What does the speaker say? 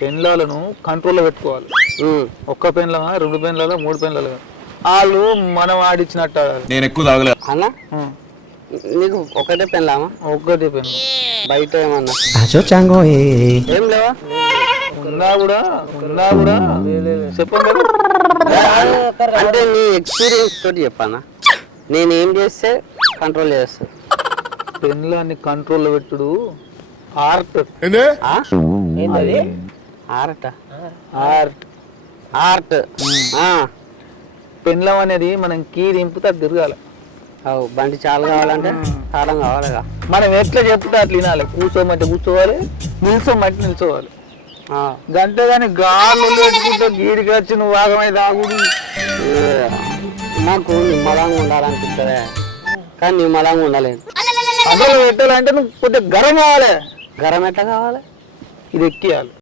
పెన్లాలను కంట్రోల్లో పెట్టుకోవాలి. ఒక్క పెన్లమా, 2 పెన్లాలా, 3 పెన్లాలా, వాళ్ళు మనం ఆడిచ్చినట్టు ఆడాలి. నేను ఎక్కువ తాగలేదు అన్న. నీకు ఒకటే పెన్లామా? ఒక్కటే పెన్. బయట ఏమన్నా ఏం లేవా? ఉన్నా కూడా చెప్పండి. అంటే నీ ఎక్స్పీరియన్స్ తోటి చెప్పానా, నేనేం చేస్తే కంట్రోల్ చేస్తా? పెన్లాన్ని కంట్రోల్లో పెట్టుడు art. Art art art. Pendulum అనేది మనం కీ దింపితే అది తిరగాలి. బండి చాలు కావాలంటే తాళం కావాలిగా. మనం ఎట్లా చెప్తే అట్లా వినాలి. కూర్చోమంటే కూర్చోవాలి, నిల్చోమంటే నిల్చోవాలి. గంట కానీ గాలు పెట్టుకుంటే గీడికి వచ్చి నువ్వు వాగమై తాగుడు. నాకు నిమ్మలంగా ఉండాలనిపిస్తుంది, కానీ నిమ్మలంగా ఉండలేదు. అందులో పెట్టాలంటే నువ్వు కొద్దిగా గరం కావాలి. గరం ఎట్లా కావాలి? ఇది ఎక్కియాలి.